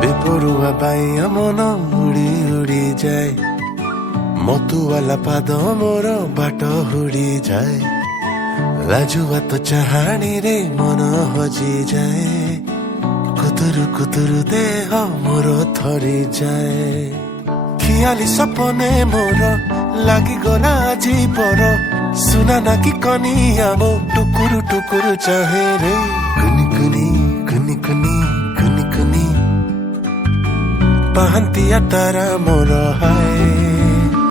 বেপরুয়া বাইয়া মন উড়ি উড়ি যায়, মতুয়ালা পাদ মোর বাଟ ହୁଡି যায়, লাজুয়া তো ଚାହାଣୀରେ ମନ ହଜି ଯାଏ, କୁତୁରୁ କୁତୁରୁ ଦେହ ମୋର ଥରି ଯାଏ, ଖିଆଲି ସପନେ ମୋର ଲାଗିଗଲା ଆଜି ପର, ସୁନା ନାକି କନିଆ ମୋ ଟୁକୁରୁ ଟୁକୁରୁ ଚାହେଁ ରେ, କୁନି କୁନି କୁନି କୁନି କୁନି କୁନି ପାହାନ୍ତିଆ ତାରା ମୋର ହାଏ।